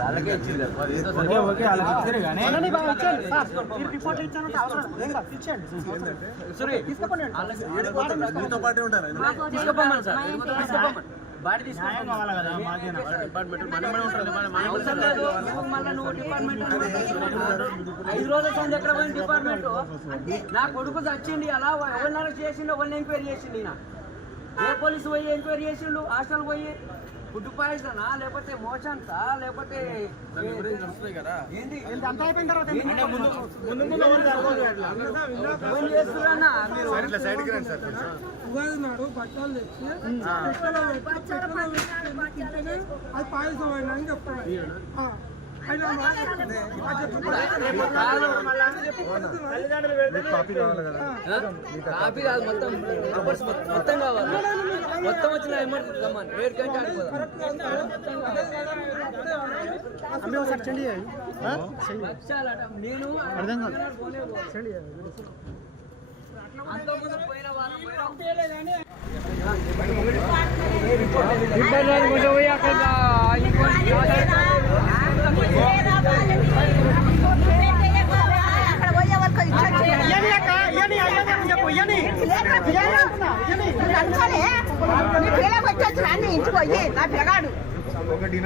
వాళ్ళకే ఇచ్చింది ఓకే వాళ్ళకి ఇచ్చారు కానీ మీతో పాటే ఉంటారు డిపార్ట్మెంట్ 5 రోజుల సంది ఎక్కడ పోయింది డిపార్ట్మెంట్. నా కొడుకు చచ్చిండి అలా ఎవరినైనా చేసిండు, ఎవరిని ఎంక్వైరీ చేసిండు. ఈయన ఏ పోలీసు పోయి ఎంక్వైరీ చేసిండు, హాస్టల్ పోయి ఫుడ్ పాయిజనా లేకపోతే మోషన్సా లేకపోతే చేస్తున్నా ఉగాది నాడు బట్టలు తెచ్చి అది పాయసం అని చెప్తాడు. కాపీ కాదు, మొత్తం మొత్తం కావాలి. మొత్తం వచ్చిన ఎమర్జెన్సీ రమ్మని 7 గంటలు నేను అంతకుముందు పోయిన వారం ఇంటికి పోయి నా పిల్లగాడు ఒకటి